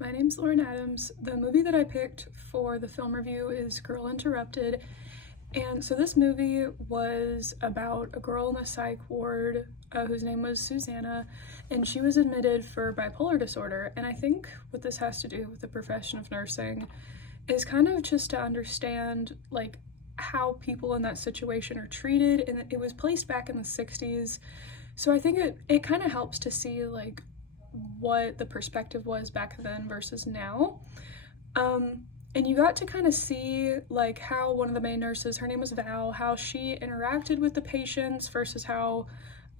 My name's Lauren Adams. The movie that I picked for the film review is Girl Interrupted. And so this movie was about a girl in the psych ward whose name was Susanna, and she was admitted for bipolar disorder. And I think what this has to do with the profession of nursing is kind of just to understand like how people in that situation are treated. And it was placed back in the 60s. So I think it kind of helps to see like what the perspective was back then versus now. And you got to kind of see like how one of the main nurses, her name was Val, how she interacted with the patients versus how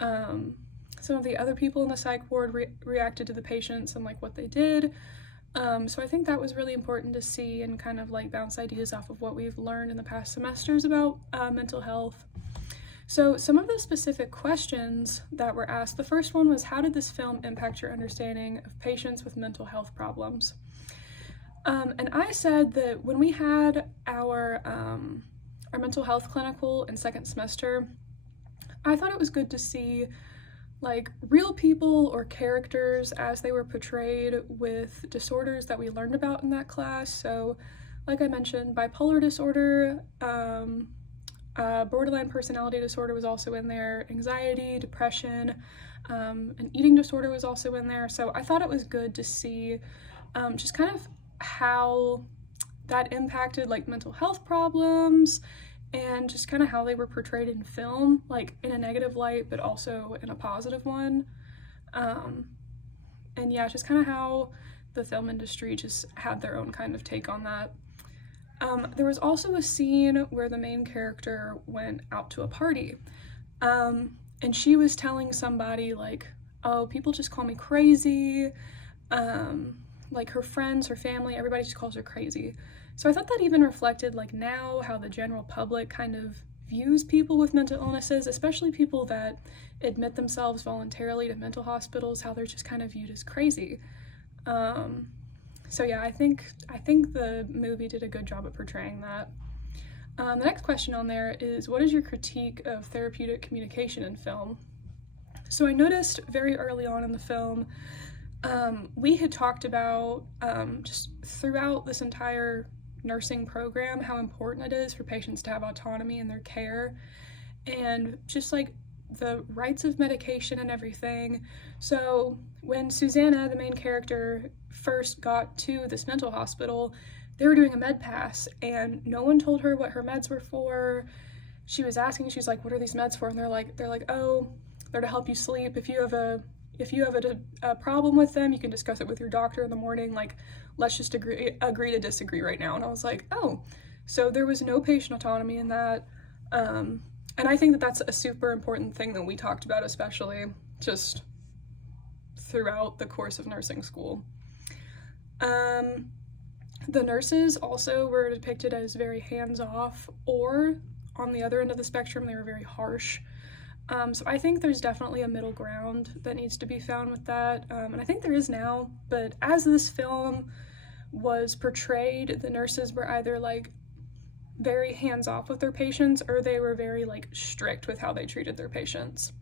some of the other people in the psych ward reacted to the patients and like what they did. So I think that was really important to see and kind of like bounce ideas off of what we've learned in the past semesters about mental health. So some of the specific questions that were asked, the first one was, how did this film impact your understanding of patients with mental health problems? And I said that when we had our mental health clinical in second semester, I thought it was good to see like real people or characters as they were portrayed with disorders that we learned about in that class. So like I mentioned, bipolar disorder, borderline personality disorder was also in there, anxiety, depression, an eating disorder was also in there. So I thought it was good to see just kind of how that impacted like mental health problems and just kind of how they were portrayed in film, like in a negative light, but also in a positive one. And yeah, just kind of how the film industry just had their own kind of take on that. There was also a scene where the main character went out to a party, and she was telling somebody like, oh, people just call me crazy, like her friends, her family, everybody just calls her crazy. So I thought that even reflected like now how the general public kind of views people with mental illnesses, especially people that admit themselves voluntarily to mental hospitals, how they're just kind of viewed as crazy. So yeah, I think the movie did a good job at portraying that. The next question on there is, what is your critique of therapeutic communication in film? So I noticed very early on in the film, we had talked about just throughout this entire nursing program how important it is for patients to have autonomy in their care and just like the rights of medication and everything. So when Susanna, the main character, first got to this mental hospital, they were doing a med pass and no one told her what her meds were for. She was asking, she's like, what are these meds for? And they're like, oh, they're to help you sleep. If you have a problem with them, you can discuss it with your doctor in the morning. Like, let's just agree to disagree right now. And I was like, oh, so there was no patient autonomy in that. And I think that that's a super important thing that we talked about, especially just throughout the course of nursing school. The nurses also were depicted as very hands-off, or on the other end of the spectrum, they were very harsh. So I think there's definitely a middle ground that needs to be found with that, and I think there is now, but as this film was portrayed, the nurses were either like very hands-off with their patients or they were very like strict with how they treated their patients.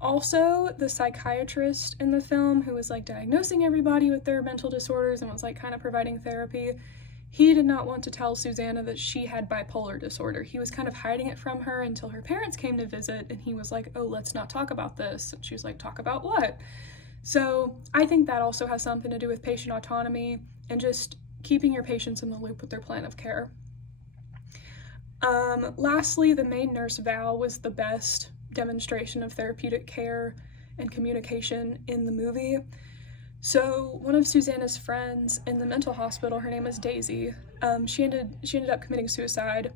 Also, the psychiatrist in the film who was like diagnosing everybody with their mental disorders and was like kind of providing therapy, he did not want to tell Susanna that she had bipolar disorder. He was kind of hiding it from her until her parents came to visit, and he was like, oh, let's not talk about this. And she was like, talk about what? So I think that also has something to do with patient autonomy and just keeping your patients in the loop with their plan of care. Lastly, the main nurse, Val, was the best demonstration of therapeutic care and communication in the movie. So one of Susanna's friends in the mental hospital, her name was Daisy, she ended up committing suicide,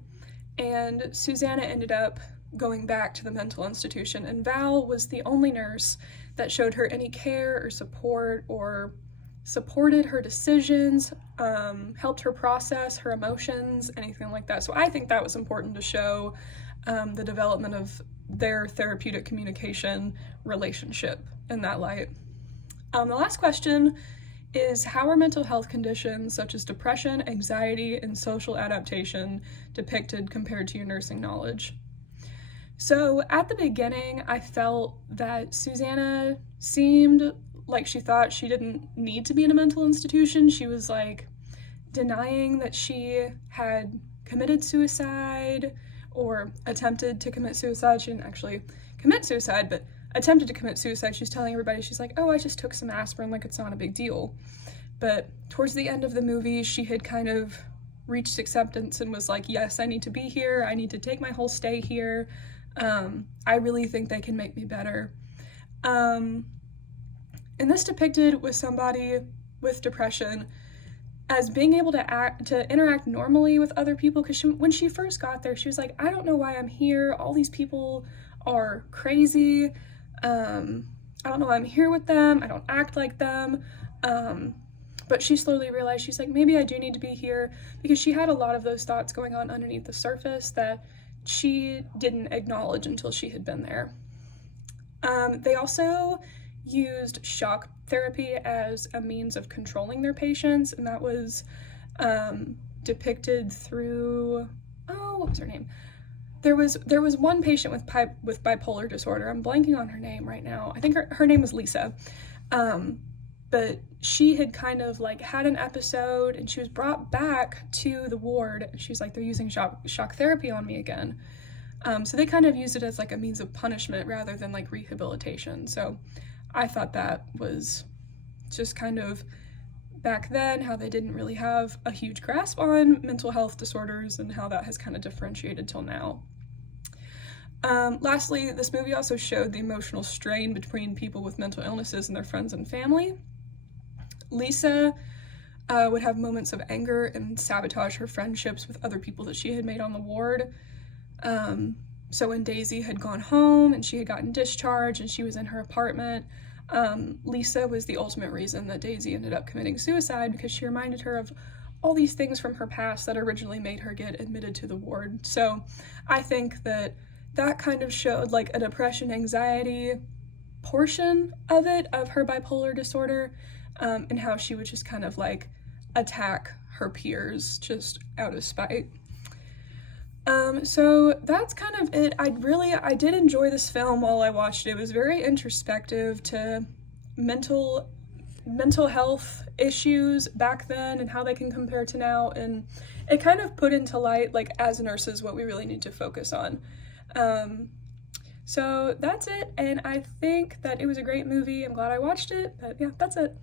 and Susanna ended up going back to the mental institution, and Val was the only nurse that showed her any care or support or supported her decisions, helped her process her emotions, anything like that. So I think that was important to show the development of their therapeutic communication relationship in that light. The last question is, how are mental health conditions such as depression, anxiety, and social adaptation depicted compared to your nursing knowledge? So at the beginning, I felt that Susanna seemed like she thought she didn't need to be in a mental institution. She was like denying that she had committed suicide or attempted to commit suicide. She didn't actually commit suicide, but attempted to commit suicide. She's telling everybody, she's like, oh, I just took some aspirin, like it's not a big deal. But towards the end of the movie, she had kind of reached acceptance and was like, yes, I need to be here. I need to take my whole stay here. I really think they can make me better. And this depicted with somebody with depression as being able to interact normally with other people, because when she first got there, she was like, I don't know why I'm here. All these people are crazy. I don't know why I'm here with them. I don't act like them. But she slowly realized, she's like, maybe I do need to be here, because she had a lot of those thoughts going on underneath the surface that she didn't acknowledge until she had been there. They also used shock therapy as a means of controlling their patients, and that was depicted through, oh, what was her name? There was one patient with bipolar disorder. I'm blanking on her name right now. I think her name was Lisa. But she had kind of like had an episode, and she was brought back to the ward, and she's like, they're using shock therapy on me again. So they kind of used it as like a means of punishment rather than like rehabilitation. So I thought that was just kind of back then how they didn't really have a huge grasp on mental health disorders, and how that has kind of differentiated till now. Lastly, this movie also showed the emotional strain between people with mental illnesses and their friends and family. Lisa would have moments of anger and sabotage her friendships with other people that she had made on the ward. So when Daisy had gone home and she had gotten discharged and she was in her apartment, Lisa was the ultimate reason that Daisy ended up committing suicide, because she reminded her of all these things from her past that originally made her get admitted to the ward. So I think that kind of showed like a depression, anxiety portion of it, of her bipolar disorder, and how she would just kind of like attack her peers just out of spite. So that's kind of it. I did enjoy this film while I watched it. It was very introspective to mental health issues back then and how they can compare to now, and it kind of put into light, like, as nurses, what we really need to focus on. So that's it, and I think that it was a great movie. I'm glad I watched it, but yeah, that's it.